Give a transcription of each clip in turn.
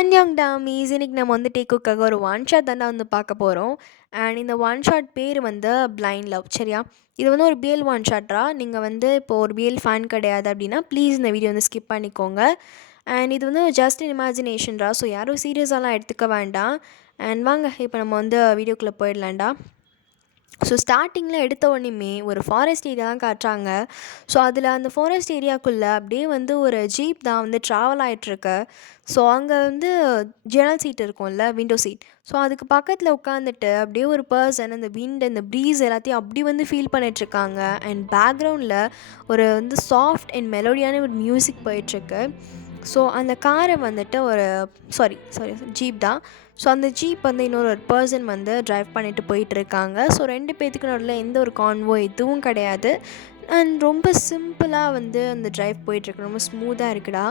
அன்யாங் டாமீஸ் இன்னைக்கு நம்ம வந்து டேக்குக்காக ஒரு ஒன் ஷாட் தாண்டா வந்து பார்க்க போகிறோம். அண்ட் இந்த ஒன் ஷாட் பேர் வந்து பிளைண்ட் லவ். சரியா, இது வந்து ஒரு பிஎல் ஒன் ஷாட்ரா. நீங்கள் வந்து இப்போ ஒரு பிஎல் ஃபேன் கிடையாது அப்படின்னா ப்ளீஸ் இந்த வீடியோ வந்து ஸ்கிப் பண்ணிக்கோங்க. அண்ட் இது வந்து ஜஸ்ட் இமேஜினேஷன்ரா, ஸோ யாரும் சீரியஸாலாம் எடுத்துக்க வேண்டாம். அண்ட் வாங்க இப்போ நம்ம வந்து வீடியோக்குள்ளே போயிடலாம்டா. ஸோ ஸ்டார்டிங்கில் எடுத்த உடனேயுமே ஒரு ஃபாரஸ்ட் ஏரியா தான் காட்டுறாங்க. ஸோ அதில் அந்த ஃபாரஸ்ட் ஏரியாக்குள்ளே அப்படியே வந்து ஒரு ஜீப் தான் வந்து ட்ராவல் ஆகிட்டுருக்கு. ஸோ அங்கே வந்து ஜன்னல் சீட் இருக்கும்ல, விண்டோ சீட். ஸோ அதுக்கு பக்கத்தில் உட்காந்துட்டு அப்படியே ஒரு பர்சன் அந்த விண்ட் அந்த ப்ரீஸ் எல்லாத்தையும் அப்படி வந்து ஃபீல் பண்ணிகிட்ருக்காங்க. அண்ட் பேக்ரவுண்டில் ஒரு வந்து சாஃப்ட் அண்ட் மெலோடியான ஒரு மியூசிக் போயிட்டுருக்கு. ஸோ அந்த காரை வந்துட்டு ஒரு சாரி ஜீப் தான். ஸோ அந்த ஜீப் வந்து இன்னொரு பர்சன் வந்து ட்ரைவ் பண்ணிட்டு போயிட்டுருக்காங்க. ஸோ 2 பேத்துக்கு நடுவில் எந்த ஒரு கான்வோ எதுவும் கிடையாது. அண்ட் ரொம்ப சிம்பிளாக வந்து அந்த ட்ரைவ் போயிட்டுருக்கு, ரொம்ப ஸ்மூத்தாக இருக்குடா.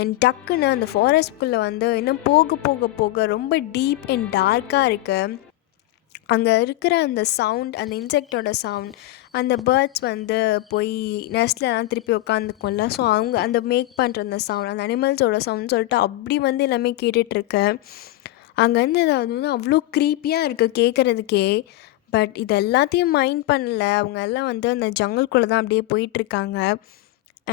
அண்ட் டக்குன்னு அந்த ஃபாரஸ்ட்குள்ளே வந்து இன்னும் போக போக போக ரொம்ப டீப் அண்ட் டார்க்காக இருக்குது. அங்கே இருக்கிற அந்த சவுண்ட், அந்த இன்செக்டோட சவுண்ட், அந்த பேர்ட்ஸ் வந்து போய் நெஸ்ட்லலாம் திருப்பி உட்காந்துக்கும்ல, ஸோ அவங்க அந்த மேக் பண்ணுற அந்த சவுண்ட், அந்த அனிமல்ஸோட சவுண்ட் சொல்லிட்டு அப்படி வந்து எல்லாமே கேட்டுட்ருக்கு. அங்கேருந்து அது வந்து அவ்வளோ க்ரீப்பியாக இருக்குது கேட்குறதுக்கே. பட் இது எல்லாத்தையும் மைண்ட் பண்ணல, அவங்க எல்லாம் வந்து அந்த ஜங்கல்குள்ளே தான் அப்படியே போயிட்டுருக்காங்க.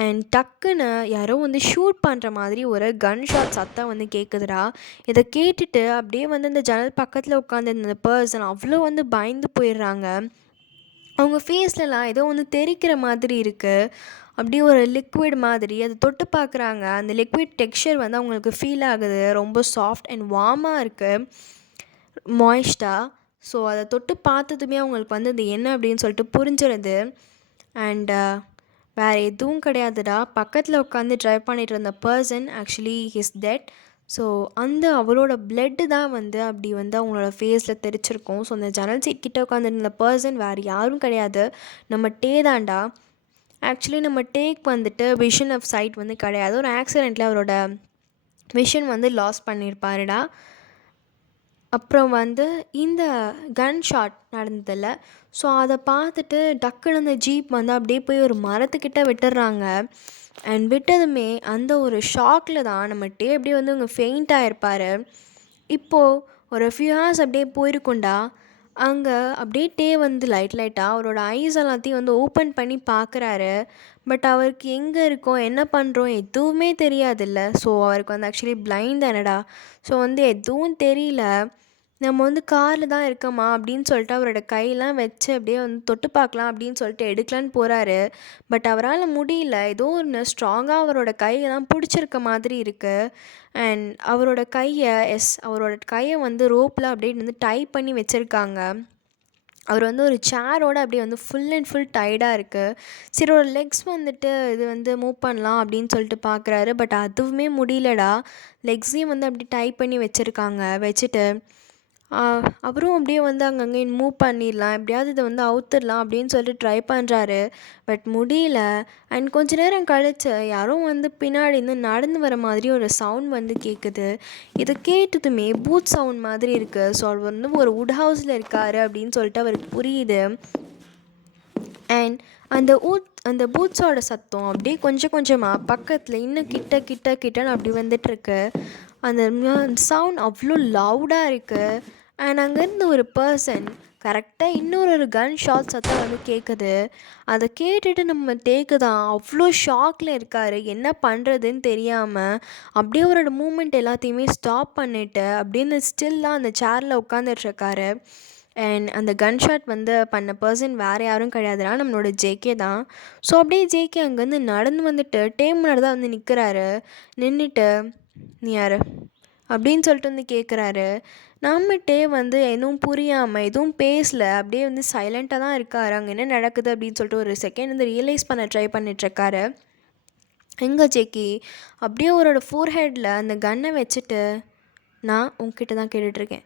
அண்ட் டக்குன்னு யாரோ வந்து ஷூட் பண்ணுற மாதிரி ஒரு கன் ஷாட் சத்தம் வந்து கேட்குதுடா. இதை கேட்டுட்டு அப்படியே வந்து அந்த ஜன்னல் பக்கத்தில் உட்காந்து இந்த பர்சன் அவ்வளோ வந்து பயந்து போயிடுறாங்க. அவங்க ஃபேஸ்லலாம் ஏதோ வந்து தெறிக்கிற மாதிரி இருக்குது, அப்படியே ஒரு லிக்விட் மாதிரி. அதை தொட்டு பார்க்குறாங்க, அந்த லிக்விட் டெக்ஸ்சர் வந்து அவங்களுக்கு ஃபீல் ஆகுது. ரொம்ப சாஃப்ட் அண்ட் வார்மாக இருக்குது, மாய்ஸ்டாக. ஸோ அதை தொட்டு பார்த்ததுமே அவங்களுக்கு வந்து அது என்ன அப்படின்னு சொல்லிட்டு புரிஞ்சிருது. அண்டு வேறு எதுவும் கிடையாதுடா, பக்கத்தில் உட்காந்து ட்ரைவ் பண்ணிட்டு இருந்த person actually his dead. So அந்த அவளோட பிளட்டு தான் வந்து அப்படி வந்து அவங்களோட ஃபேஸில் தெரிச்சிருக்கும். ஸோ அந்த ஜன்னல் சீட் கிட்டே உட்காந்துருந்த பர்சன் வேறு யாரும் கிடையாது, நம்ம டே தான்டா. ஆக்சுவலி நம்ம டேக் வந்துட்டு விஷன் ஆஃப் சைட் வந்து கிடையாது, ஒரு ஆக்சிடெண்ட்டில் அவரோட விஷன் வந்து லாஸ் பண்ணியிருப்பாருடா. அப்புறம் வந்து இந்த கன் ஷாட் நடந்ததில்ல. ஸோ அதை பார்த்துட்டு டக்குன்னு அந்த ஜீப் வந்து அப்படியே போய் ஒரு மரத்துக்கிட்ட விட்டுடுறாங்க. அண்ட் விட்டதுமே அந்த ஒரு ஷாக்கில் தான் நம்ம டே அப்படியே வந்து அவங்க ஃபெயிண்ட் ஆகிருப்பார். இப்போது ஒரு ஃபியூ ஹார்ஸ் அப்படியே போயிருக்குண்டா. அங்கே அப்படியே டே வந்து லைட்டாக அவரோட ஐஸ் எல்லாத்தையும் வந்து ஓப்பன் பண்ணி பார்க்குறாரு. பட் அவருக்கு எங்கே இருக்கோம், என்ன பண்ணுறோம் எதுவுமே தெரியாதுல்ல. ஸோ அவருக்கு வந்து ஆக்சுவலி பிளைண்ட் தானடா. ஸோ வந்து எதுவும் தெரியல. நம்ம வந்து காரில் தான் இருக்கோமா அப்படின்னு சொல்லிட்டு அவரோட கையெல்லாம் வச்சு அப்படியே வந்து தொட்டு பார்க்கலாம் அப்படின்னு சொல்லிட்டு எடுக்கலான்னு போகிறாரு. பட் அவரால் முடியல, ஏதோ ஒன்று ஸ்ட்ராங்காக அவரோட கையெல்லாம் பிடிச்சிருக்க மாதிரி இருக்குது. அண்ட் அவரோட கையை வந்து ரோப்பில் அப்படியே வந்து டை பண்ணி வச்சுருக்காங்க. அவர் வந்து ஒரு சேரோடு அப்படியே வந்து ஃபுல் அண்ட் ஃபுல் டயர்டாக இருக்குது. சரி ஒரு லெக்ஸ் வந்துட்டு இது வந்து மூவ் பண்ணலாம் அப்படின்னு சொல்லிட்டு பார்க்குறாரு. பட் அதுவுமே முடியலடா. லெக்ஸையும் வந்து அப்படி டை பண்ணி வச்சுட்டு அவரும் அப்படியே வந்து அங்கங்கே மூவ் பண்ணிடலாம், எப்படியாவது இதை வந்து அவுத்துடலாம் அப்படின்னு சொல்லிட்டு ட்ரை பண்ணுறாரு. பட் முடியல. அண்ட் கொஞ்ச நேரம் கழித்து யாரும் வந்து பின்னாடி இருந்து நடந்து வர மாதிரி ஒரு சவுண்ட் வந்து கேட்குது. இதை கேட்டதுமே பூத் சவுண்ட் மாதிரி இருக்குது. ஸோ அவர் வந்து ஒரு வுட் ஹவுஸில் இருக்கார் அப்படின்னு சொல்லிட்டு அவருக்கு புரியுது. அண்ட் அந்த பூட்ஸோட சத்தம் அப்படியே கொஞ்சம் கொஞ்சமாக பக்கத்தில் இன்னும் கிட்டன்னு அப்படி வந்துட்டுருக்கு. அந்த சவுண்ட் அவ்வளோ லவுடாக இருக்குது. அண்ட் அங்கேருந்து ஒரு பர்சன் கரெக்டாக இன்னொரு கன் ஷாட் சத்தம் வந்து கேட்குது. அதை கேட்டுட்டு நம்ம டேக்கு தான் அவ்வளோ ஷாக்கில் இருக்கார், என்ன பண்ணுறதுன்னு தெரியாமல் அப்படியே அவரோட மூமெண்ட் எல்லாத்தையுமே ஸ்டாப் பண்ணிவிட்டு அப்படின்னு ஸ்டில்லாக அந்த சேரில் உட்காந்துட்ருக்காரு. அண்ட் அந்த கன் ஷாட் வந்து பண்ண பர்சன் வேறு யாரும் கிடையாதுனா நம்மளோட ஜேகே தான். ஸோ அப்படியே ஜேகே அங்கேருந்து நடந்து வந்துட்டு டேம் முன்னாடி தான் வந்து நிற்கிறாரு. நின்றுட்டு நீ யார் அப்படின்னு சொல்லிட்டு வந்து கேட்குறாரு. நம்ம டே வந்து எதுவும் புரியாமல் எதுவும் பேசலை, அப்படியே வந்து சைலண்ட்டாக தான் இருக்கார். அங்கே என்ன நடக்குது அப்படின்னு சொல்லிட்டு ஒரு செகண்ட் வந்து ரியலைஸ் பண்ண ட்ரை பண்ணிட்டுருக்காரு. எங்கே ஜேகே அப்படியே அவரோட ஃபோர்ஹெட்டில் அந்த கன்னை வச்சுட்டு, நான் உங்ககிட்ட தான் கேட்டுட்ருக்கேன்,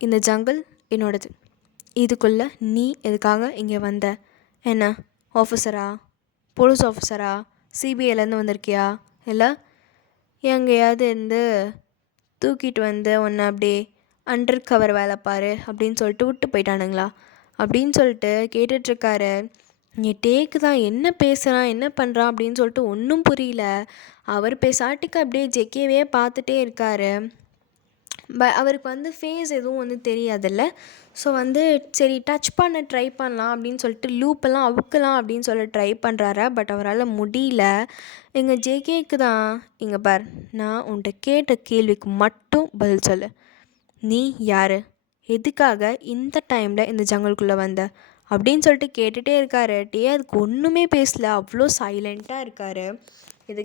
இந்த ஜங்கிள் என்னோடது, இதுக்குள்ளே நீ எதுக்காக இங்கே வந்த? என்ன ஆஃபீஸரா, போலீஸ் ஆஃபீஸரா, சிபிஐலேருந்து வந்திருக்கியா, இல்லை எங்கேயாவது இருந்து தூக்கிட்டு வந்து ஒன்று அப்படியே அண்டர் கவர் வேலை பாரு அப்படின்னு சொல்லிட்டு விட்டு போயிட்டானுங்களா அப்படின்னு சொல்லிட்டு கேட்டுட்ருக்காரு. இங்கே டேக்கு தான் என்ன பேசுகிறான் என்ன பண்ணுறான் அப்படின்னு சொல்லிட்டு ஒன்றும் புரியல. அவர் பேசாட்டுக்கு அப்படியே ஜெக்கேவே பார்த்துட்டே இருக்காரு. அவருக்கு வந்து ஃபேஸ் எதுவும் வந்து தெரியாதுல்ல. ஸோ வந்து சரி டச் பண்ண ட்ரை பண்ணலாம் அப்படின்னு சொல்லிட்டு லூப்பெல்லாம் அவுக்கலாம் அப்படின்னு சொல்லி ட்ரை பண்ணுறாரு. பட் அவரால் முடியல. எங்கள் ஜேகேக்கு தான், இங்கே பார், நான் உன்கிட்ட கேட்ட கேள்விக்கு மட்டும் பதில் சொல்லு. நீ யார், எதுக்காக இந்த டைமில் இந்த ஜங்கலுக்குள்ளே வந்த அப்படின்னு சொல்லிட்டு கேட்டுகிட்டே இருக்காரு. அதுக்கு ஒன்றுமே பேசல, அவ்வளோ சைலண்ட்டாக இருக்கார். இதை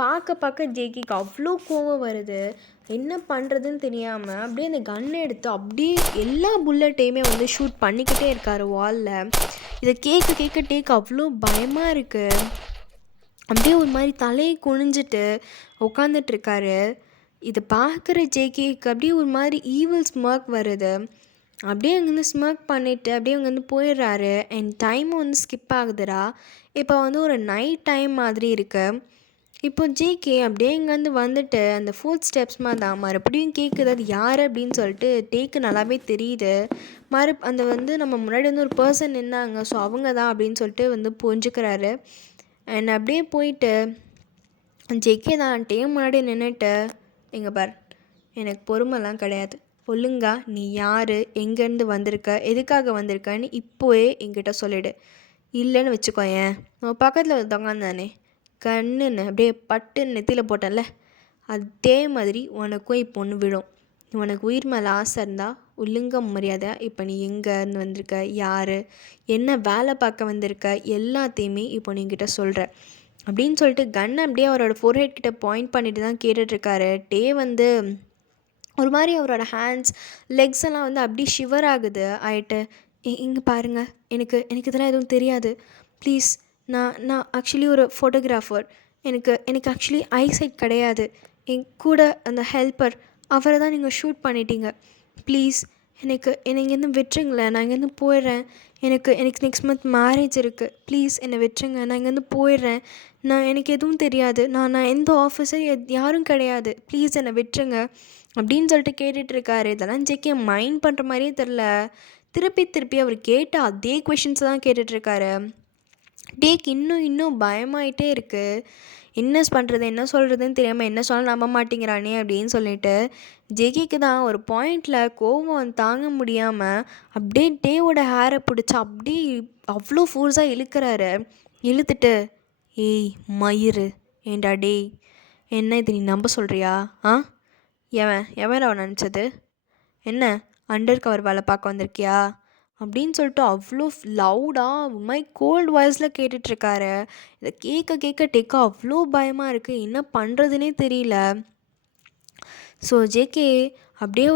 பார்க்க ஜேகேக்கு அவ்வளோ கோவம் வருது. என்ன பண்ணுறதுன்னு தெரியாமல் அப்படியே அந்த கன்னை எடுத்து அப்படியே எல்லா புல்லட்டையுமே வந்து ஷூட் பண்ணிக்கிட்டே இருக்கார் வாலில். இதை கேட்க டேக்கு அவ்வளோ பயமாக இருக்குது. அப்படியே ஒரு மாதிரி தலையை குனிஞ்சிட்டு உட்காந்துட்ருக்காரு. இதை பார்க்குற ஜேகேக்கு அப்படியே ஒரு மாதிரி ஈவில் ஸ்மர்க் வருது. அப்படியே அங்கேருந்து ஸ்மர்க் பண்ணிவிட்டு அப்படியே அங்கேருந்து போயிடுறாரு. அண்ட் டைமும் வந்து ஸ்கிப் ஆகுதுடா. இப்போ வந்து ஒரு நைட் டைம் மாதிரி இருக்குது. இப்போ ஜேகே அப்படியே இங்கேருந்து வந்துட்டு அந்த ஃபுட் ஸ்டெப்ஸ் மாதிரி தான் மறுபடியும் கேட்குது. அது யார் அப்படின்னு சொல்லிட்டு டேக்கு நல்லாவே தெரியுது. அந்த வந்து நம்ம முன்னாடி வந்து ஒரு பர்சன் நின்னாங்க, ஸோ அவங்க தான் அப்படின்னு சொல்லிட்டு வந்து புரிஞ்சுக்கிறாரு. அண்ட் அப்படியே போயிட்டு ஜேகே தான் டே முன்னாடி நின்றுட்டு, இங்கே பார், எனக்கு பொறுமைலாம் கிடையாது, ஒழுங்கா நீ யார், எங்கேருந்து வந்திருக்க, எதுக்காக வந்திருக்கன்னு இப்போவே என்கிட்ட சொல்லிவிடு. இல்லைன்னு வச்சுக்கோயேன், நம்ம பக்கத்தில் ஒருத்தவங்க தானே கண்ணுன்னு அப்படியே பட்டுன்னு நெத்தியில் போட்டல, அதே மாதிரி உனக்கும் இப்போ ஒன்று விடும். உனக்கு உயிர் மேலே ஆசை இருந்தால் ஒழுங்க மரியாதை இப்போ நீ எங்கேருந்து வந்திருக்க, யார், என்ன வேலை பார்க்க வந்திருக்க, எல்லாத்தையுமே இப்போ நீங்கிட்ட சொல்கிற அப்படின்னு சொல்லிட்டு கன் அப்படியே அவரோட ஃபோர்ஹெட் கிட்ட பாயிண்ட் பண்ணிட்டு தான் கேட்டுட்ருக்காரு. வந்து ஒரு மாதிரி அவரோட ஹேண்ட்ஸ் லெக்ஸ் எல்லாம் வந்து அப்படி ஷிவர் ஆகுது ஆயிட்டு. இங்கே பாருங்கள், எனக்கு இதெல்லாம் எதுவும் தெரியாது, ப்ளீஸ். நான் ஆக்சுவலி ஒரு ஃபோட்டோகிராஃபர். எனக்கு ஆக்சுவலி ஐசைட் கிடையாது. என் கூட அந்த ஹெல்ப்பர், அவரை தான் நீங்கள் ஷூட் பண்ணிட்டீங்க. ப்ளீஸ் என்னை இங்கேருந்து விட்டுருங்களேன், நான் இங்கேருந்து போயிடுறேன். எனக்கு நெக்ஸ்ட் மந்த் மேரேஜ் இருக்குது, ப்ளீஸ் என்னை விட்டுருங்க, நான் இங்கேருந்து போயிடுறேன். எனக்கு எதுவும் தெரியாது, நான் எந்த ஆஃபீஸர் யாரும் கிடையாது, ப்ளீஸ் என்னை விட்டுருங்க அப்படின்னு சொல்லிட்டு கேட்டுட்ருக்காரு. இதெல்லாம் ஜேகே மைண்ட் பண்ணுற மாதிரியே தெரில. திருப்பி அவர் கேட்ட அதே கொஷின்ஸ் தான் கேட்டுட்ருக்காரு. டேக்கு இன்னும் பயமாயிட்டே இருக்குது. என்ன பண்ணுறது, என்ன சொல்கிறதுன்னு தெரியாமல் என்ன சொல்ல நம்ப மாட்டேங்கிறானே அப்படின்னு சொல்லிட்டு ஜேகேக்கு தான் ஒரு பாயிண்டில் கோவம் தாங்க முடியாமல் அப்படியே டேவோட ஹேரை பிடிச்சி அப்படியே அவ்வளோ ஃபோர்ஸாக இழுக்கிறாரு. இழுத்துட்டு, ஏய் மயிறு, ஏண்டா டேய், என்ன இது நீ நம்ப சொல்கிறியா? எவன் அவன் நினச்சது? என்ன அண்டர் கவர் வேலை பார்க்க வந்திருக்கியா அப்படின்னு சொல்லிட்டு அவ்வளோ லவுடாக மை கோல்டு வாய்ஸில் கேட்டுட்ருக்காரு. இதை கேட்க டேக்கா அவ்வளோ பயமாக இருக்குது, என்ன பண்ணுறதுனே தெரியல. ஸோ ஜேகே அப்படியே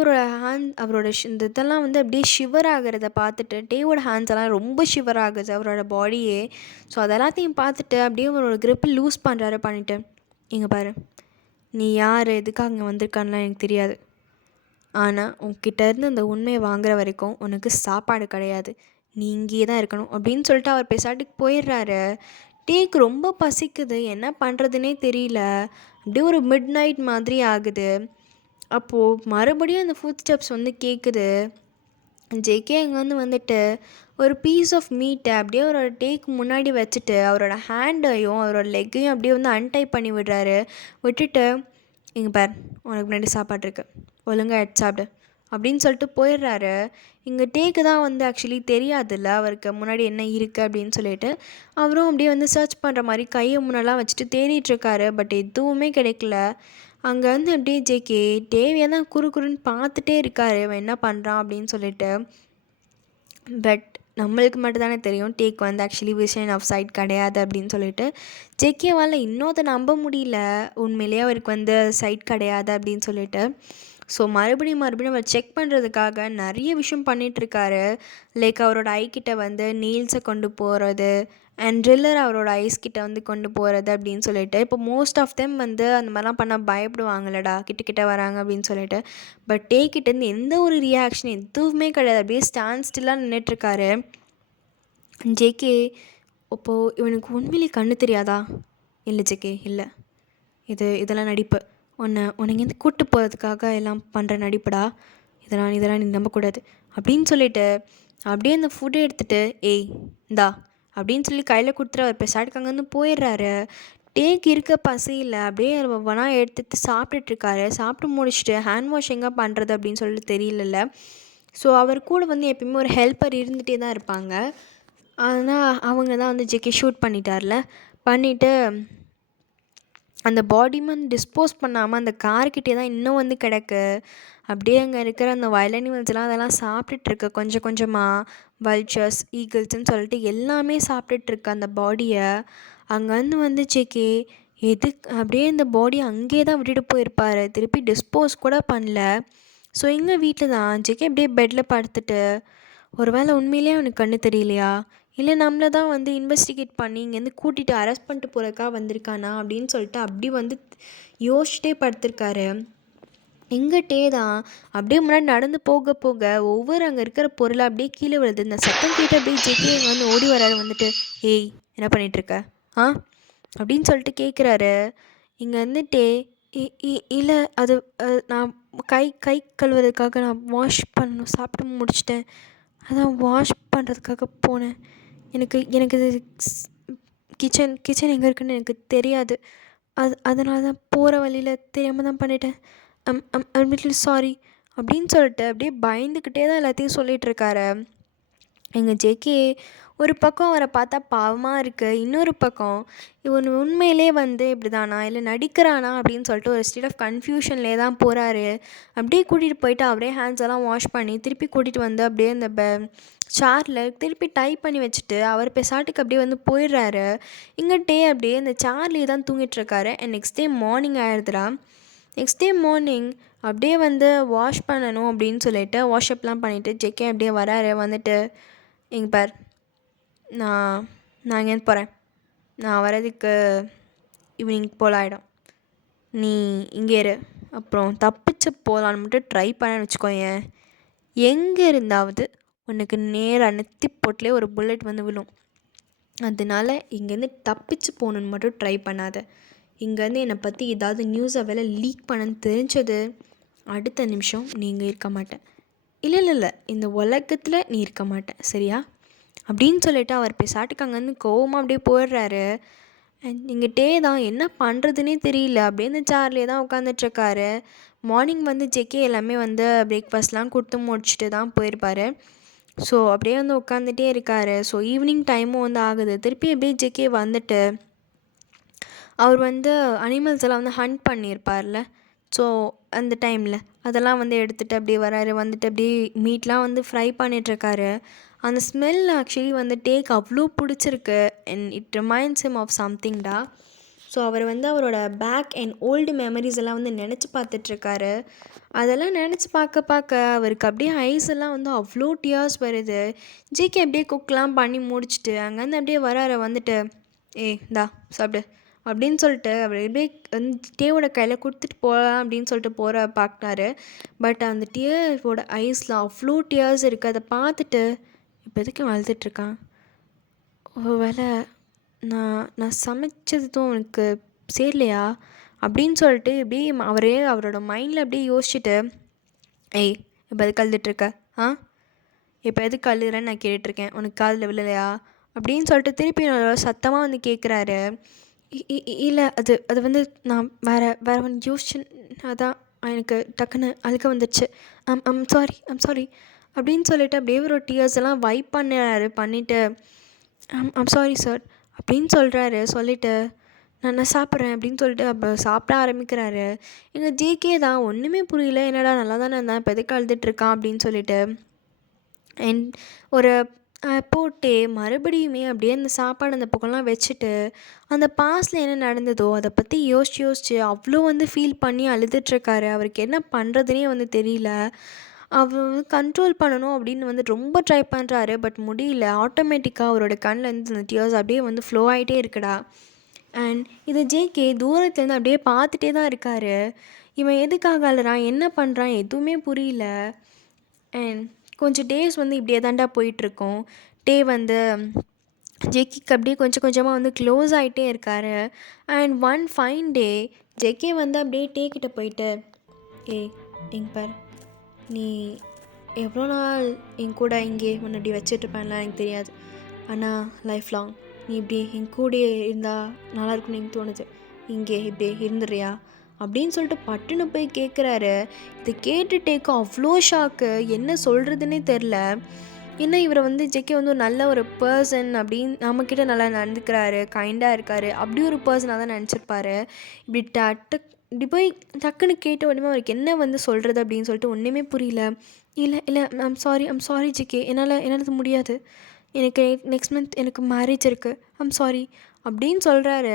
அவரோட இந்த இதெல்லாம் வந்து அப்படியே ஷிவர் ஆகிறத பார்த்துட்டு, டேவோட ஹேண்ட்ஸ் எல்லாம் ரொம்ப ஷிவர் ஆகுது அவரோட பாடியே. ஸோ அதெல்லாத்தையும் பார்த்துட்டு அப்படியே அவரோட க்ரிப்பை லூஸ் பண்ணிட்டு, இங்கே பாரு, நீ யார், எதுக்காக அங்கே வந்திருக்கான்லாம் எனக்கு தெரியாது, ஆனால் உன்கிட்டேருந்து அந்த உண்மையை வாங்குற வரைக்கும் உனக்கு சாப்பாடு கிடையாது, நீ இங்கேயே தான் இருக்கணும் அப்படின்னு சொல்லிட்டு அவர் பேசாட்டுக்கு போயிடுறாரு. டேக்கு ரொம்ப பசிக்குது, என்ன பண்ணுறதுனே தெரியல. அப்படியே ஒரு மிட் நைட் மாதிரி ஆகுது. அப்போது மறுபடியும் அந்த ஃபுட் ஸ்டெப்ஸ் வந்து கேட்குது. ஜேகே அங்கே வந்துட்டு ஒரு பீஸ் ஆஃப் மீட்டை அப்படியே அவரோட டேக்கு முன்னாடி வச்சுட்டு அவரோட ஹேண்டையும் அவரோட லெக்கையும் அப்படியே வந்து அன்டை பண்ணி விடுறாரு. விட்டுட்டு, இங்கே பார், உனக்கு முன்னாடி சாப்பாடு இருக்குது, ஒழுங்காக எடுத்து சாப்பிடு அப்படின்னு சொல்லிட்டு போயிடுறாரு. இங்கே டேக்கு தான் வந்து ஆக்சுவலி தெரியாதுல்ல அவருக்கு முன்னாடி என்ன இருக்குது அப்படின்னு சொல்லிட்டு. அவரும் அப்படியே வந்து சர்ச் பண்ணுற மாதிரி கையை முன்னெல்லாம் வச்சுட்டு தேடிட்டுருக்காரு. பட் எதுவுமே கிடைக்கல. அங்கே வந்து அப்படியே ஜேகே டேவியாக தான் குறுன்னு பார்த்துட்டே இருக்காரு, அவன் என்ன பண்ணுறான் அப்படின்னு சொல்லிட்டு. பட் நம்மளுக்கு மட்டும் தானே தெரியும் டேக் வந்து ஆக்சுவலி விஷன் ஆஃப் சைட் கிடையாது அப்படின்னு சொல்லிட்டு. ஜேகேவால் இன்னொருத்த நம்ப முடியல, உண்மையிலேயே அவருக்கு வந்து சைட் கிடையாது அப்படின்னு சொல்லிட்டு. ஸோ மறுபடியும் அவர் செக் பண்ணுறதுக்காக நிறைய விஷயம் பண்ணிகிட்ருக்காரு. லைக் அவரோட ஐக்கிட்ட வந்து நீல்ஸை கொண்டு போகிறது அண்ட் ட்ரில்லர் அவரோட ஐஸ்கிட்ட வந்து கொண்டு போகிறது அப்படின்னு சொல்லிட்டு. இப்போ மோஸ்ட் ஆஃப் தெம் வந்து அந்த மாதிரிலாம் பண்ணால் பயப்படுவாங்களடா, கிட்ட வராங்க அப்படின்னு சொல்லிட்டு. பட் டேக்கிட்டேருந்து எந்த ஒரு ரியாக்ஷன் எதுவுமே கிடையாது, அப்படியே ஸ்டாண்ட் ஸ்டில்லாக நின்றுட்டுருக்காரு. ஜேகே, இப்போது இவனுக்கு உண்மையிலே கண்ணு தெரியாதா? இல்லை ஜேகே, இல்லை, இதெல்லாம் நடிப்பு, உன்னை இங்கேருந்து கூப்பிட்டு போகிறதுக்காக எல்லாம் பண்ணுற நடிப்புடா, இதெல்லாம் நீ நம்பக்கூடாது அப்படின்னு சொல்லிட்டு அப்படியே அந்த ஃபுட்டை எடுத்துகிட்டு, ஏய் இந்தா அப்படின்னு சொல்லி கையில் கொடுத்துட்டு அவர் பேசாட்டுக்கு அங்கேருந்து போயிடுறாரு. டேக்கு இருக்க பசியில் அப்படியே ஒவ்வொன்றா எடுத்து சாப்பிட்டுட்ருக்காரு. சாப்பிட்டு முடிச்சுட்டு ஹேண்ட் வாஷ் எங்கே பண்ணுறது அப்படின்னு சொல்லிட்டு தெரியலல்ல. ஸோ அவர் கூட வந்து எப்பயுமே ஒரு ஹெல்ப்பர் இருந்துகிட்டே தான் இருப்பாங்க. ஆனால் அவங்க தான் வந்து ஜேகே ஷூட் பண்ணிட்டார்ல. பண்ணிவிட்டு அந்த பாடியுமே வந்து டிஸ்போஸ் பண்ணாமல் அந்த கார்கிட்டே தான் இன்னும் வந்து கிடக்கு. அப்படியே அங்கே இருக்கிற அந்த வயல்ட் அனிமல்ஸ்லாம் அதெல்லாம் சாப்பிட்டுட்ருக்கு கொஞ்சம் கொஞ்சமாக. வல்ச்சர்ஸ், ஈகிள்ஸ்ன்னு சொல்லிட்டு எல்லாமே சாப்பிட்டுட்ருக்கு அந்த பாடியை. அங்கேருந்து வந்து ஜேகே எதுக்கு அப்படியே இந்த பாடியை அங்கேயே தான் விட்டுட்டு போயிருப்பார். திருப்பி டிஸ்போஸ் கூட பண்ணல. ஸோ எங்கள் வீட்டில் தான் ஜேகே அப்படியே பெட்டில் படுத்துட்டு, ஒரு வேளை உண்மையிலேயே அவனுக்கு கண்ணு தெரியலையா, இல்லை நம்மளை தான் வந்து இன்வெஸ்டிகேட் பண்ணி இங்கேருந்து கூட்டிகிட்டு அரெஸ்ட் பண்ணிட்டு போகிறக்கா வந்திருக்கானா அப்படின்னு சொல்லிட்டு அப்படி வந்து யோசிச்சிட்டே படுத்திருக்காரு. எங்கிட்டே தான் அப்படியே முன்னாடி நடந்து போக போக ஒவ்வொரு அங்கே இருக்கிற பொருளை அப்படியே கீழே விழுது. இந்த சத்தம் கேட்டு அப்படியே ஜேகே இங்கே வந்து ஓடி வராரு. வந்துட்டு, ஏய் என்ன பண்ணிகிட்ருக்க ஆ அப்படின்னு சொல்லிட்டு கேட்குறாரு. இங்கே வந்துட்டே இல்லை அது நான் கை கை கழுவுறதுக்காக நான் வாஷ் பண்ணணும், சாப்பிட்டு முடிச்சிட்டேன், அதான் வாஷ் பண்ணுறதுக்காக போனேன். எனக்கு எனக்கு இது கிச்சன் எங்கே இருக்குன்னு எனக்கு தெரியாது. அதனால தான் போகிற வழியில் தெரியாமல் தான் பண்ணிட்டேன். ஐம் லிட்டில் சாரி அப்படின்னு சொல்லிட்டு அப்படியே பயந்துக்கிட்டே தான் எல்லாத்தையும் சொல்லிகிட்ருக்காரு. எங்கள் ஜேகே ஒரு பக்கம் அவரை பார்த்தா பாவமாக இருக்குது. இன்னொரு பக்கம் இவன் உண்மையிலே வந்து இப்படி தானா இல்லை நடிக்கிறானா அப்படின்னு சொல்லிட்டு ஒரு ஸ்டேட் ஆஃப் கன்ஃபியூஷன்லேயே தான் போகிறாரு. அப்படியே கூட்டிகிட்டு போயிட்டு அவரே ஹேண்ட்ஸ் எல்லாம் வாஷ் பண்ணி திருப்பி கூட்டிகிட்டு வந்து அப்படியே இந்த சேரில் திருப்பி டைப் பண்ணி வச்சுட்டு அவர் பெசாட்டுக்கு அப்படியே வந்து போயிடுறாரு. இங்கிட்டே அப்படியே இந்த சேர்லேயே தான் தூங்கிட்டுருக்காரு. அண்ட் நெக்ஸ்ட் டே மார்னிங் ஆயிடுதுடா. நெக்ஸ்ட் டே மார்னிங் அப்படியே வந்து வாஷ் பண்ணணும் அப்படின்னு சொல்லிட்டு வாஷ்அப்லாம் பண்ணிவிட்டு ஜேகே அப்படியே வராரு. வந்துட்டு, இங்கே பார், நான் இங்கேருந்து போகிறேன். நான் வரதுக்கு ஈவினிங் போல் ஆகிடும். நீ இங்கே இரு. அப்புறம் தப்பிச்சு போகலான்னு மட்டும் ட்ரை பண்ணேன்னு வச்சுக்கோயேன், எங்கே இருந்தாவது உனக்கு நேராக நெத்தி போட்டிலே ஒரு புல்லட் வந்து விழும். அதனால இங்கேருந்து தப்பிச்சு போகணுன்னு மட்டும் ட்ரை பண்ணாத. இங்கேருந்து என்னை பற்றி ஏதாவது நியூஸை வேலை லீக் பண்ணன்னு தெரிஞ்சது அடுத்த நிமிஷம் நீ இங்கே இருக்க மாட்டேன். இல்லை இந்த உலகத்தில் நீ இருக்க மாட்டேன், சரியா அப்படின்னு சொல்லிவிட்டு அவர் பேசாட்டுக்கு அங்கேருந்து கோவமாக அப்படியே போயிடுறாரு. அண்ட் இங்கிட்டே தான் என்ன பண்ணுறதுனே தெரியல. அப்படியே இந்த சேர்லேயே தான் உட்காந்துட்ருக்காரு. மார்னிங் வந்து ஜேகே எல்லாமே வந்து பிரேக்ஃபாஸ்ட்லாம் கொடுத்து முடிச்சுட்டு தான் போயிருப்பார். ஸோ அப்படியே வந்து உட்காந்துட்டே இருக்கார். ஸோ ஈவினிங் டைமும் வந்து ஆகுது. திருப்பி அப்படியே ஜேகே வந்துட்டு அவர் வந்து அனிமல்ஸ் எல்லாம் வந்து ஹண்ட் பண்ணியிருப்பார்ல. ஸோ அந்த டைமில் அதெல்லாம் வந்து எடுத்துகிட்டு அப்படியே வராரு. வந்துட்டு அப்படியே மீட்லாம் வந்து ஃப்ரை பண்ணிகிட்ருக்காரு. அந்த ஸ்மெல் ஆக்சுவலி வந்து டேக் அவ்வளோ பிடிச்சிருக்கு. And it reminds him of சம்திங்டா. ஸோ அவர் வந்து அவரோட பேக் அண்ட் ஓல்டு மெமரிஸ் எல்லாம் வந்து நினச்சி பார்த்துட்ருக்காரு. அதெல்லாம் நினச்சி பார்க்க அவருக்கு அப்படியே ஐஸ் எல்லாம் வந்து அவ்வளோ டியர்ஸ் வருது. ஜேகே அப்படியே குக்கெலாம் பண்ணி முடிச்சுட்டு அங்கேருந்து அப்படியே வராரு. வந்துட்டு, இந்தா சாப்பிடு அப்படின்னு சொல்லிட்டு அவர் எப்படியே வந்து டேவோட கையில் கொடுத்துட்டு போகலாம் அப்படின்னு சொல்லிட்டு பார்க்குறாரு. பட் அந்த டியரோட ஐஸில் அவ்வளோ டியர்ஸ் இருக்குது. அதை பார்த்துட்டு இப்போ எதுக்கு அழுதுட்ருக்கான், ஒரு வேளை நான் சமைச்சதும் அவனுக்கு சேரலையா அப்படின்னு சொல்லிட்டு இப்படி அவரோட மைண்டில் அப்படியே யோசிச்சுட்டு, இப்போ எதுக்கு அழுதுட்ருக்க இப்போ எதுக்கு அழுதுறேன்னு நான் கேட்டுட்ருக்கேன், உனக்கு காதில் விழலையா அப்படின்னு சொல்லிட்டு திருப்பி சத்தமாக வந்து கேட்குறாரு. இல்லை அது வந்து நான் வேறு ஒன்று யோசிச்சேன், அதான் எனக்கு டக்குன்னு அழுக வந்துடுச்சு. ஐம் சாரி அப்படின்னு சொல்லிட்டு அப்படியே ஒரு டியர்ஸ் எல்லாம் வைப் பண்ணிவிட்டு ஐம் சாரி சார் அப்படின்னு சொல்கிறாரு. சொல்லிவிட்டு நான் சாப்பிட்றேன் அப்படின்னு சொல்லிட்டு அப்போ சாப்பிட ஆரம்பிக்கிறாரு. எங்கள் ஜேகே தான் ஒன்றுமே புரியல, என்னடா நல்லா தானே இருந்தான், இப்போ எதுக்கு அழுதுட்ருக்கான் அப்படின்னு சொல்லிட்டு. அண்ட் ஒரு போட்டு மறுபடியுமே அப்படியே அந்த சாப்பாடு அந்த பக்கம்லாம் வச்சுட்டு அந்த பாஸ்டில் என்ன நடந்ததோ அதை பற்றி யோசிச்சு அவ்வளோ வந்து ஃபீல் பண்ணி அழுதுட்ருக்காரு. அவருக்கு என்ன பண்ணுறதுனே வந்து தெரியல. அவர் வந்து கண்ட்ரோல் பண்ணணும் அப்படின்னு வந்து ரொம்ப ட்ரை பண்ணுறாரு. பட் முடியல. ஆட்டோமேட்டிக்காக அவரோட கண்ணிலேருந்து அந்த டியர்ஸ் அப்படியே வந்து ஃப்ளோ ஆகிட்டே இருக்குடா. அண்ட் இது ஜேகே தூரத்துலேருந்து அப்படியே பார்த்துட்டே தான் இருக்கார். இவன் எதுக்காக அழுறான், என்ன பண்ணுறான் எதுவுமே புரியல. அண்ட் கொஞ்சம் டேஸ் வந்து இப்படியே தாண்டா போயிட்டுருக்கோம். டே வந்து ஜேகேக்கு அப்படியே கொஞ்சம் கொஞ்சமாக வந்து க்ளோஸ் ஆகிட்டே இருக்கார். And one fine day JK வந்து அப்படியே டே கிட்ட போயிட்டு, இங்க பார், நீ எவ்வளோ நாள் என் கூட இங்கே உன்னை இப்படி வச்சிட்ருப்பேன்லாம் எனக்கு தெரியாது, ஆனால் லைஃப் லாங் நீ இப்படி என் கூடயே இருந்தா நல்லா இருக்கும்னு எனக்கு தோணுது, இங்கே இப்படி இருந்துடுறியா அப்படின்னு சொல்லிட்டு பட்டுன்னு போய் கேட்குறாரு. இதை கேட்டுட்டேக்கு அவ்வளோ ஷாக்கு, என்ன சொல்கிறதுனே தெரில. ஏன்னா இவரை வந்து ஜெகே வந்து ஒரு நல்ல ஒரு பர்சன் அப்படின்னு நம்மக்கிட்ட நல்லா நடந்துக்கிறாரு, கைண்டாக இருக்கார், அப்படி ஒரு பர்சனாக தான் நினச்சிருப்பாரு. இப்படி இப்படி போய் டக்குன்னு கேட்ட உடனே அவருக்கு என்ன வந்து சொல்கிறது அப்படின்னு சொல்லிட்டு ஒன்றுமே புரியல. இல்லை இல்லை ஐம் சாரி ஜெகே, என்னால் இது முடியாது, எனக்கு நெக்ஸ்ட் மந்த் எனக்கு மேரேஜ் இருக்குது, ஐம் சாரி அப்படின்னு சொல்கிறாரு.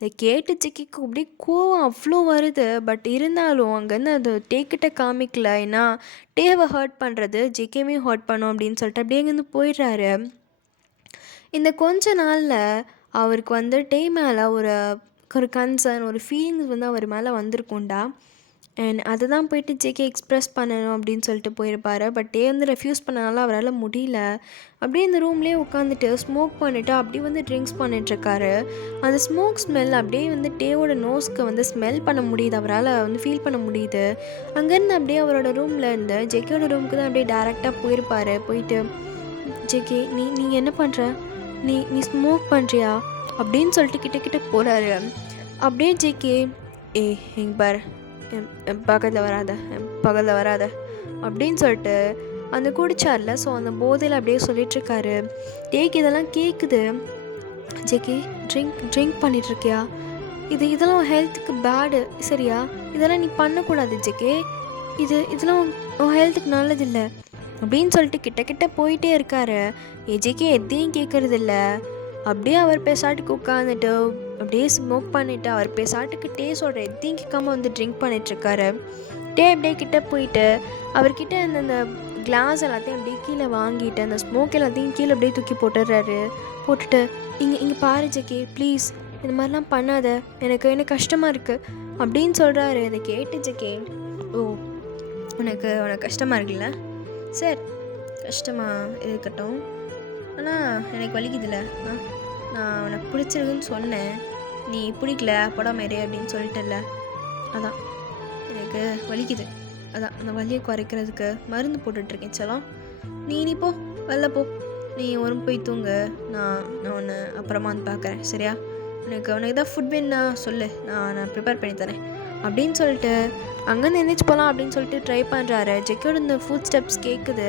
இதை கேட்டு ஜெக்கிக்கு அப்படியே கோவம் அவ்வளோ வருது. பட் இருந்தாலும் அங்கேருந்து அது டேக்கிட்ட காமிக்கல. ஏன்னா டேவை ஹர்ட் பண்ணுறது ஜெக்கேவையும் ஹர்ட் பண்ணும் அப்படின்னு சொல்லிட்டு அப்படியே அங்கேருந்து போயிடுறாரு. இந்த கொஞ்ச நாளில் அவருக்கு வந்து டே மேலே ஒரு ஒரு கன்சர்ன், ஒரு ஃபீலிங்ஸ் வந்து அவர் மேலே வந்திருக்கும்டா. அண்ட் அதை தான் போயிட்டு ஜேகே எக்ஸ்ப்ரெஸ் பண்ணணும் அப்படின்னு சொல்லிட்டு போயிருப்பார். பட் டே வந்து ரெஃப்யூஸ் பண்ணனால அவரால் முடியல. அப்படியே இந்த ரூம்லேயே உட்காந்துட்டு ஸ்மோக் பண்ணிவிட்டு அப்படி வந்து ட்ரிங்க்ஸ் பண்ணிகிட்ருக்காரு. அந்த ஸ்மோக் ஸ்மெல் அப்படியே வந்து டேவோட நோஸ்க்கு வந்து ஸ்மெல் பண்ண முடியுது, அவரால் வந்து ஃபீல் பண்ண முடியுது. அங்கேருந்து அப்படியே அவரோட ரூமில் இருந்து ஜேகேயோட ரூமுக்கு தான் அப்படியே டேரெக்டாக போயிருப்பார். போயிட்டு ஜேகே நீ என்ன பண்ணுற, நீ ஸ்மோக் பண்ணுறியா அப்படின்னு சொல்லிட்டு கிட்ட போகிறாரு. அப்படியே ஜேகே எங்க பாரு, பக்கத்தில் வராத அப்படின்னு சொல்லிட்டு அந்த குடிச்சார்ல, ஸோ அந்த போதையில் அப்படியே சொல்லிகிட்ருக்காரு. டேக் இதெல்லாம் கேட்குது. ஜேகே ட்ரிங்க் பண்ணிகிட்ருக்கியா, இதெல்லாம் ஹெல்த்துக்கு பேடு சரியா, இதெல்லாம் நீ பண்ணக்கூடாது ஜேகே, இதெல்லாம் உன் ஹெல்த்துக்கு நல்லதில்லை அப்படின்னு சொல்லிட்டு கிட்ட போயிட்டே இருக்காரு. ஜேகே எதையும் கேட்குறதில்ல. அப்படியே அவர் பேசாட்டுக்கு உட்காந்துட்டு அப்படியே ஸ்மோக் பண்ணிவிட்டு அவர் பேசாட்டுக்கு டே சொல்கிற எதையும் கேட்காம வந்து ட்ரிங்க் பண்ணிகிட்ருக்காரு. டே அப்படியே கிட்டே போயிட்டு அவர்கிட்ட அந்த கிளாஸ் எல்லாத்தையும் அப்படியே கீழே வாங்கிட்டு அந்த ஸ்மோக் எல்லாத்தையும் கீழே அப்படியே தூக்கி போட்டுட்டு இங்கே பாரு ஜேகே ப்ளீஸ் இந்த மாதிரிலாம் பண்ணாத, எனக்கு கஷ்டமாக இருக்குது அப்படின்னு சொல்கிறாரு. இதை கேட்டு ஜேகே, ஓ உனக்கு கஷ்டமாக இருக்குல்ல, சார் கஷ்டமாக இருக்கட்டும், ஆனால் எனக்கு வலிக்குதுல்ல, நான் உனக்கு பிடிச்சிருக்குன்னு சொன்னேன், நீ பிடிக்கல படமேரே அப்படின்னு சொல்லிட்டல, அதான் எனக்கு வலிக்குது, அதான் அந்த வலியை குறைக்கிறதுக்கு மருந்து போட்டுட்ருக்கேன் செல்லம், நீ போ வெளில போ, நீ ஒரு போய் தூங்கு, நான் உன்னை அப்புறமா வந்து பார்க்குறேன் சரியா, உனக்கு தான் ஃபுட் வேணுன்னா சொல்லு, நான் ப்ரிப்பேர் பண்ணி தரேன் அப்படின்னு சொல்லிட்டு அங்கேருந்து எந்திரிச்சு போகலாம் அப்படின்னு சொல்லிட்டு ட்ரை பண்ணுறாரு. ஜெக்கியோட இந்த ஃபுட் ஸ்டெப்ஸ் கேட்குது.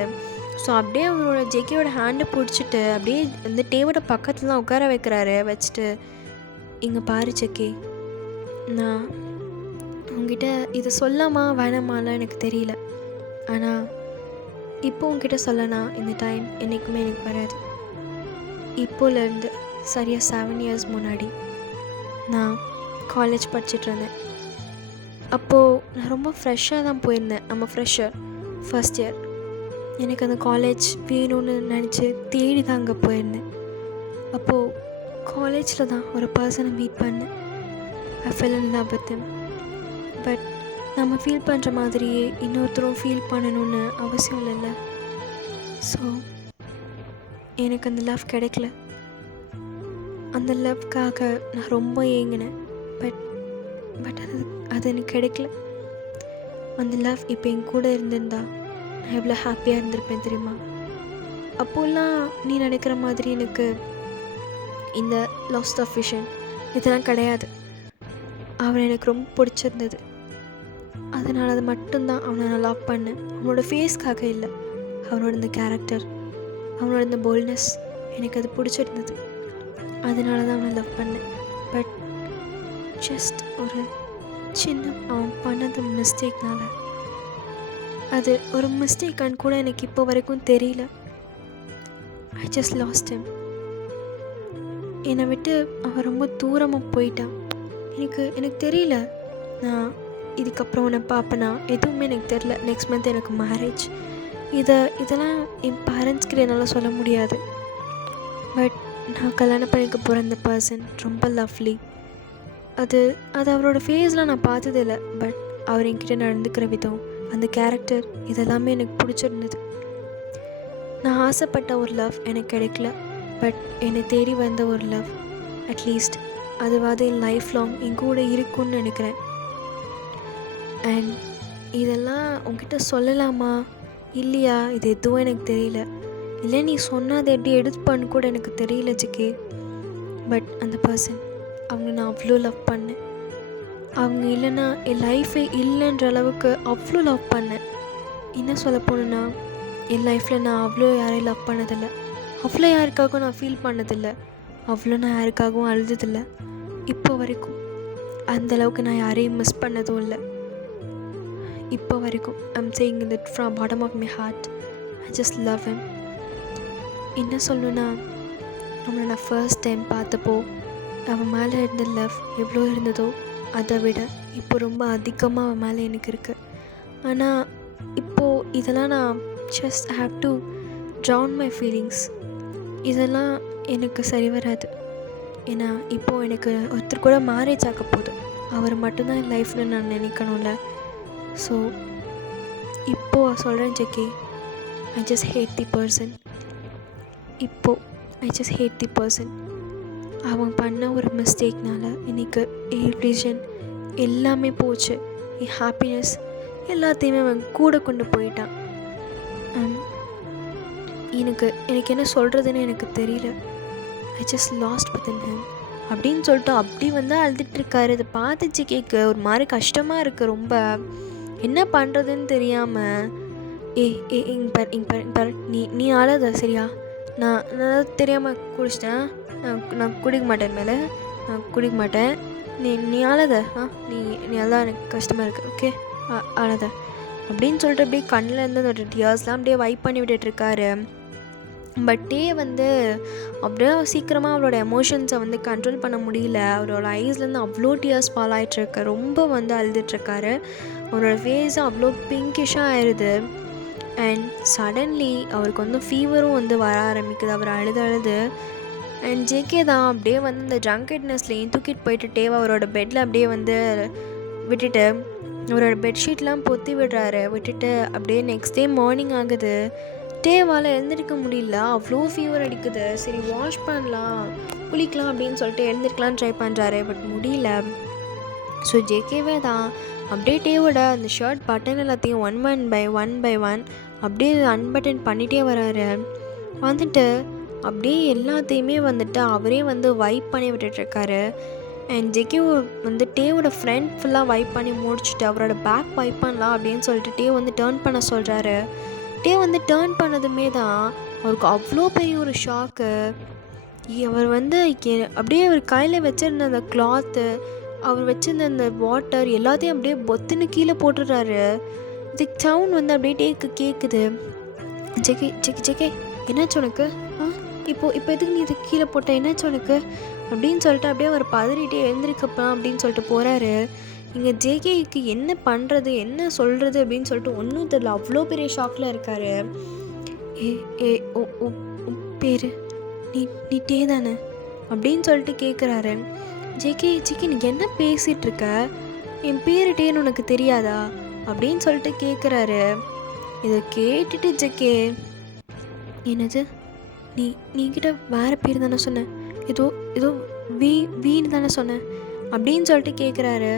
ஸோ அப்படியே அவரோட ஜெக்கியோட ஹேண்டை பிடிச்சிட்டு அப்படியே இந்த டேவோட பக்கத்தில் தான் உட்கார வச்சுட்டு, இங்கே பாரு ஜெக்கி, நான் உங்ககிட்ட இதை சொல்லாமா வேணாமாலாம் எனக்கு தெரியல, ஆனால் இப்போ உங்ககிட்ட சொல்லனா இந்த டைம் என்றைக்குமே எனக்கு வராது. இப்போலேருந்து சரியாக 7 இயர்ஸ் முன்னாடி நான் காலேஜ் படிச்சுட்டு இருந்தேன். அப்போது நான் ரொம்ப ஃப்ரெஷ்ஷாக தான் போயிருந்தேன். நம்ம ஃப்ரெஷ்ஷர் ஃபர்ஸ்ட் இயர். எனக்கு அந்த காலேஜ் வேணும்னு நினச்சி தேடி தான் அங்கே போயிருந்தேன். அப்போது காலேஜில் தான் ஒரு பர்சனை மீட் பண்ணேன். I fell in love with him. But நம்ம ஃபீல் பண்ணுற மாதிரியே இன்னொருத்தரும் ஃபீல் பண்ணணும்னு அவசியம் இல்லைல்ல. ஸோ எனக்கு அந்த லவ் கிடைக்கல. அந்த லவ்க்காக நான் ரொம்ப ஏங்கினேன். பட் அது எனக்கு கிடைக்கல. அந்த லவ் இப்போ என் கூட இருந்திருந்தா நான் எவ்வளோ ஹாப்பியாக இருந்திருப்பேன் தெரியுமா. அப்போல்லாம் நீ நினைக்கிற மாதிரி எனக்கு இந்த லாஸ்ட் ஆஃப் விஷன் இதெல்லாம் கிடையாது. அவனை எனக்கு ரொம்ப பிடிச்சிருந்தது. அதனால் அது மட்டும்தான் அவனை நான் லவ் பண்ணேன். அவனோட ஃபேஸ்க்காக இல்லை, அவனோட இந்த கேரக்டர், அவனோட இந்த போல்ட்னஸ் எனக்கு அது பிடிச்சிருந்தது. அதனால தான் அவனை லவ் பண்ணேன். பட் ஜஸ்ட் ஒரு சின்ன அவன் பண்ணது மிஸ்டேக்னால, அது ஒரு மிஸ்டேக்கான்னு கூட எனக்கு இப்போ வரைக்கும் தெரியல. I just lost him. என்னை விட்டு அவன் ரொம்ப தூரமாக போயிட்டான். எனக்கு தெரியல நான் இதுக்கப்புறம் உன்னை பார்ப்பேனா, எதுவுமே எனக்கு தெரில. நெக்ஸ்ட் மந்த் எனக்கு மேரேஜ். இதெல்லாம் என் பேரண்ட்ஸ்கிட்ட என்னால் சொல்ல முடியாது. பட் நான் கல்யாணம் பண்ணிக்க போகிற அந்த பர்சன் ரொம்ப லவ்லி. அது அவரோட ஃபேஸ்லாம் நான் பார்த்ததில்லை. பட் அவர் என்கிட்ட நடந்துக்கிற விதம், அந்த கேரக்டர், இதெல்லாமே எனக்கு பிடிச்சிருந்தது. நான் ஆசைப்பட்ட ஒரு லவ் எனக்கு கிடைக்கல. பட் என்னை தேடி வந்த ஒரு லவ், அட்லீஸ்ட் அதுவாது என் லைஃப் லாங் என் கூட இருக்குன்னு நினைக்கிறேன். அண்ட் இதெல்லாம் உங்ககிட்ட சொல்லலாமா இல்லையா இது எதுவும் எனக்கு தெரியல. இல்லை நீ சொன்னால் அதை எப்படி எடுத்துப்பான்னு கூட எனக்கு தெரியல ஜிக்கே. பட் அந்த பர்சன், அவங்க நான் அவ்வளோ லவ் பண்ணேன். அவங்க இல்லைன்னா என் லைஃபே இல்லைன்ற அளவுக்கு அவ்வளோ லவ் பண்ணேன். என்ன சொல்ல போனேன்னா, என் லைஃப்பில் நான் அவ்வளோ யாரையும் லவ் பண்ணதில்லை, அவ்வளோ யாருக்காகவும் நான் ஃபீல் பண்ணதில்லை, அவ்வளோ நான் யாருக்காகவும் அழுததில்லை. இப்போ வரைக்கும் அந்தளவுக்கு நான் யாரையும் மிஸ் பண்ணதும் இல்லை. இப்போ வரைக்கும் I'm saying that from bottom of my heart, I just love him. என்ன சொல்லணுன்னா, அவனை நான் ஃபர்ஸ்ட் டைம் பார்த்தப்போ அவன் மேலே இருந்த லவ் எவ்வளோ இருந்ததோ அதை விட இப்போ ரொம்ப அதிகமாக அவன் மேலே எனக்கு இருக்குது. ஆனால் இப்போது இதெல்லாம் நான் just have to drown my feelings. இதெல்லாம் எனக்கு சரி வராது. ஏன்னா இப்போது எனக்கு ஒருத்தர் கூட மேரேஜ் ஆக போகுது, அவர் மட்டும்தான் என் லைஃப்பில் நான் நினைக்கணும்ல. ஸோ இப்போது சொல்கிறேன் ஜெகி, I just hate the person. இப்போது I just hate the person. அவன் பண்ண ஒரு மிஸ்டேக்னால இன்றைக்கி என் ரிலிஜன் எல்லாமே போச்சு, என் ஹாப்பினஸ் எல்லாத்தையுமே அவன் கூட கொண்டு போயிட்டான். எனக்கு என்ன சொல்கிறதுன்னு எனக்கு தெரியல. I just lost within him அப்படின்னு சொல்லிட்டு அப்படி வந்து அழுதுட்டுருக்காரு. இதை பார்த்துச்சு கேட்க ஒரு மாதிரி கஷ்டமாக இருக்குது ரொம்ப. என்ன பண்ணுறதுன்னு தெரியாமல், இங்கே நீ அழாத சரியா, நான் தெரியாமல் குடிச்சிட்டேன், நான் குடிக்க மாட்டேன், மேலே நான் குடிக்க மாட்டேன், நீ அழாத, நீ அதான் எனக்கு கஷ்டமாக இருக்குது, ஓகே அழாத அப்படின்னு சொல்லிட்டு அப்படியே கண்ணில் இருந்து அந்த டியர்ஸ்லாம் அப்படியே வைப் பண்ணி விட்டுட்டுருக்காரு. பட் டே வந்து அப்படியே சீக்கிரமாக அவளோட எமோஷன்ஸை வந்து கண்ட்ரோல் பண்ண முடியல. அவரோட ஐஸ்லேருந்து அவ்வளோ டியர்ஸ் ஃபால் ஆகிட்டுருக்கு, ரொம்ப வந்து அழுதுட்டுருக்காரு. அவரோட ஃபேஸ் அவ்வளோ பிங்கிஷாக ஆயிடுது. அண்ட் சடன்லி அவருக்கு வந்து ஃபீவரும் வந்து வர ஆரம்பிக்குது, அவர் அழுது. அண்ட் ஜேகே தான் அப்படியே வந்து இந்த ட்ரங்கட்னஸ்லேயும் தூக்கிட்டு போயிட்டு டேவ் அவரோட பெட்டில் அப்படியே வந்து விட்டுட்டு அவரோட பெட்ஷீட்லாம் பொத்தி விட்டுட்டு அப்படியே நெக்ஸ்ட் டே மார்னிங் ஆகுது. டேவால் எழுந்திருக்க முடியல, அவ்வளோ ஃபீவர் அடிக்குது. சரி வாஷ் பண்ணலாம், குளிக்கலாம் அப்படின்னு சொல்லிட்டு எழுந்திருக்கலான்னு ட்ரை பண்ணுறாரு, பட் முடியல. ஸோ ஜேகேவே தான் அப்படியே டேவோட அந்த ஷர்ட் பட்டன் எல்லாத்தையும் ஒன் பை ஒன் அப்படியே அன்பட்டன் பண்ணிகிட்டே வராரு. வந்துட்டு அப்படியே எல்லாத்தையுமே வந்துட்டு அவரே வந்து வைப் பண்ணி விட்டுட்ருக்காரு. அண்ட் ஜெகே வந்து டேவோட ஃப்ரெண்ட் ஃபுல்லாக வைப் பண்ணி முடிச்சுட்டு அவரோட பேக் வைப் பண்ணலாம் அப்படின்னு சொல்லிட்டு டே வந்து டேர்ன் பண்ண சொல்கிறாரு. டே வந்து டேர்ன் பண்ணதுமே தான் அவருக்கு அவ்வளோ பெரிய ஒரு ஷாக்கு. அவர் வந்து அப்படியே அவர் கையில் வச்சுருந்த அந்த கிளாத்து, அவர் வச்சுருந்த அந்த வாட்டர் எல்லாத்தையும் அப்படியே பொத்துன்னு கீழே போட்டுடுறாரு. இதுக்கு சவுண்ட் வந்து அப்படியே டேக்கு கேட்குது. ஜெகே என்னாச்சு உனக்கு? இப்போ எதுக்கு நீ இது கீழே போட்ட, என்னாச்சு உனக்கு அப்படின்னு சொல்லிட்டு அப்படியே அவர் பதறிட்டே எழுந்திருக்கப்பலாம் அப்படின்னு சொல்லிட்டு போகிறாரு. இங்கே ஜேகேக்கு என்ன பண்ணுறது என்ன சொல்கிறது அப்படின்னு சொல்லிட்டு ஒன்றும் தெரியல, அவ்வளோ பெரிய ஷாக்கில் இருக்கார். பேர் நீ டே தானே அப்படின்னு சொல்லிட்டு கேட்குறாரு. ஜேகே நீ என்ன பேசிகிட்ருக்க, என் பேர் டேன்னு உனக்கு தெரியாதா அப்படின்னு சொல்லிட்டு கேட்குறாரு. இதை கேட்டுட்டு ஜேகே, என்னது நீங்கிட்ட வேறு பேர் தானே சொன்னேன், ஏதோ வீன்னு தானே சொன்னேன் அப்படின்னு சொல்லிட்டு கேட்குறாரு.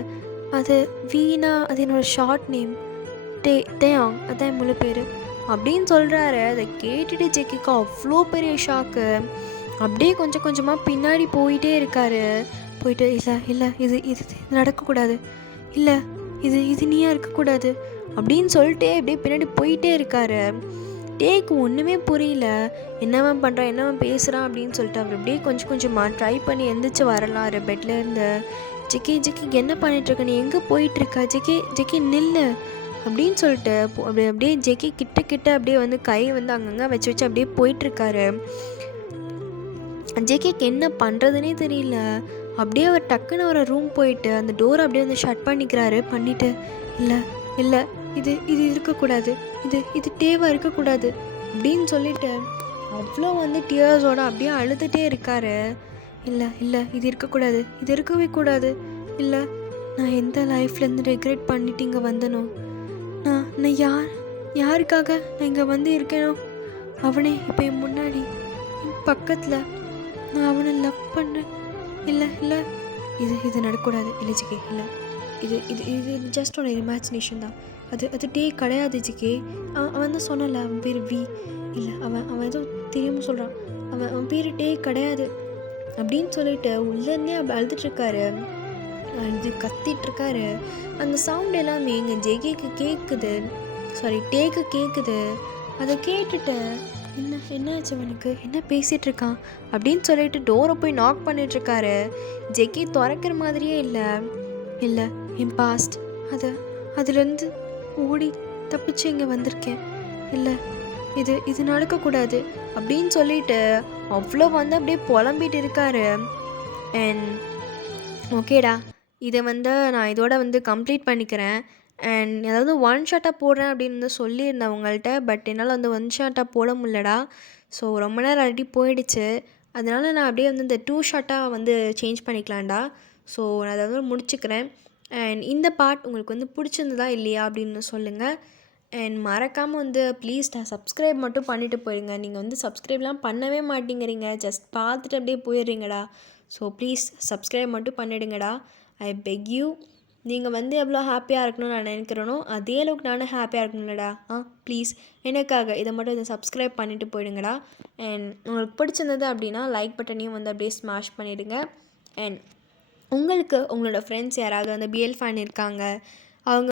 அது வீணா, அது என்னோடய ஷார்ட் நேம், டேயாங், அதான் என் முழு பேர் அப்படின்னு சொல்கிறாரு. அதை கேட்டுட்டு ஜெக்கிக்கு அவ்வளோ பெரிய ஷாக்கு. அப்படியே கொஞ்சம் கொஞ்சமாக பின்னாடி போயிட்டே இருக்காரு. போயிட்டு இல்லை இது நடக்கக்கூடாது, இல்லை இது நீயா இருக்கக்கூடாது அப்படின்னு சொல்லிட்டு அப்படியே பின்னாடி போயிட்டே இருக்காரு. டேக்கு ஒன்றுமே புரியல, என்னவன் பண்ணுறான் என்னவன் பேசுகிறான் அப்படின்னு சொல்லிட்டு அவர் அப்படியே கொஞ்சம் கொஞ்சமாக ட்ரை பண்ணி எந்திரிச்சு வரலாறு பெட்லேருந்து. ஜெக்கி என்ன பண்ணிகிட்ருக்க, நீ எங்கே போயிட்டுருக்கா, ஜெக்கி நில்லு அப்படின்னு சொல்லிட்டு அப்படியே ஜெக்கி கிட்ட அப்படியே வந்து கை வந்து அங்கங்கே வச்சு அப்படியே போயிட்டுருக்காரு. ஜெக்கிக்கு என்ன பண்ணுறதுனே தெரியல. அப்படியே அவர் டக்குன்னு ஒரு ரூம் போயிட்டு அந்த டோரை அப்படியே வந்து ஷட் பண்ணிட்டு இல்லை இது இருக்கக்கூடாது, இது டேவாக இருக்கக்கூடாது அப்படின்னு சொல்லிட்டு அவ்வளோ வந்து டியர்ஸோடு அப்படியே அழுதுகிட்டே இருக்காரு. இல்லை இது இருக்கக்கூடாது, இது இருக்கவே கூடாது, இல்லை நான் எந்த லைஃப்லேருந்து ரெக்ரெட் பண்ணிட்டு இங்கே வந்தனோ, நான் யாருக்காக நான் இங்கே வந்து இருக்கேனோ அவனே இப்போ என் முன்னாடி என் பக்கத்தில், நான் அவனை லவ் பண்ணுறேன். இல்லை இது நடக்கக்கூடாது, இல்லை ஜிகே, இல்லை இது ஜஸ்ட் ஒரு இமேஜினேஷன் தான், அது டே கிடையாது ஜிகே. அவன் தான் சொன்னல அவன் பேர் வி, இல்லை அவன் ஏதோ தெரியாமல் சொல்கிறான், அவன் பேர் டே கிடையாது, அப்படின்னு சொல்லிட்டு உள்ளேருந்தே அப்படி அழுதுட்ருக்காரு. இது கத்திட்ருக்காரு. அந்த சவுண்ட் எல்லாமே எங்கள் ஜெகிக்கு கேட்குது. சாரி, டேக்கு கேட்குது. அதை கேட்டுட்டு என்ன ஆச்சு அவனுக்கு, என்ன பேசிகிட்டு இருக்கான் அப்படின்னு சொல்லிட்டு டோரை போய் நாக் பண்ணிட்டுருக்காரு. ஜெக்கி திறக்கிற மாதிரியே இல்லை. இல்லை, என் பாஸ்ட், அதை அதுலேருந்து ஓடி தப்பிச்சு இங்கே வந்திருக்கேன். இல்லை, இது இது நடக்கக்கூடாது அப்படின்னு சொல்லிட்டு அவ்வளோ வந்து அப்படியே புலம்பிட்டு இருக்காரு. அண்ட் ஓகேடா, இதை வந்து நான் இதோட வந்து கம்ப்ளீட் பண்ணிக்கிறேன். அண்ட் அதாவது ஒன் ஷாட்டாக போடுறேன் அப்படின்னு வந்து சொல்லியிருந்தேன் உங்கள்கிட்ட. பட் என்னால் வந்து ஒன் ஷாட்டாக போட முடியலடா. ஸோ ரொம்ப நேரம் ஆல்ரெடி போயிடுச்சு. அதனால் நான் அப்படியே வந்து இந்த 2 ஷாட்டாக வந்து சேஞ்ச் பண்ணிக்கலாம்டா. ஸோ நான் அதை வந்து முடிச்சுக்கிறேன். அண்ட் இந்த பார்ட் உங்களுக்கு வந்து பிடிச்சிருந்ததா இல்லையா அப்படின்னு சொல்லுங்கள். அண்ட் மறக்காமல் வந்து ப்ளீஸ்டா சப்ஸ்கிரைப் மட்டும் பண்ணிவிட்டு போயிடுங்க. நீங்கள் வந்து சப்ஸ்கிரைப்லாம் பண்ணவே மாட்டேங்கிறீங்க. ஜஸ்ட் பார்த்துட்டு அப்படியே போயிடுறீங்கடா. ஸோ ப்ளீஸ் சப்ஸ்கிரைப் மட்டும் பண்ணிவிடுங்கடா. ஐ பெக் யூ. நீங்கள் வந்து எவ்வளோ ஹாப்பியாக இருக்கணும்னு நான் நினைக்கிறேனோ அதே அளவுக்கு நானும் ஹாப்பியாக இருக்கணும்லடா. ப்ளீஸ் எனக்காக இதை மட்டும் இதை சப்ஸ்கிரைப் பண்ணிவிட்டு போயிடுங்கடா. அண்ட் உங்களுக்கு பிடிச்சிருந்தது அப்படின்னா லைக் பட்டனையும் வந்து அப்படியே ஸ்மாஷ் பண்ணிவிடுங்க. அண்ட் உங்களுக்கு உங்களோட ஃப்ரெண்ட்ஸ் யாராவது அந்த பிஎல் ஃபேன் இருக்காங்க, அவங்க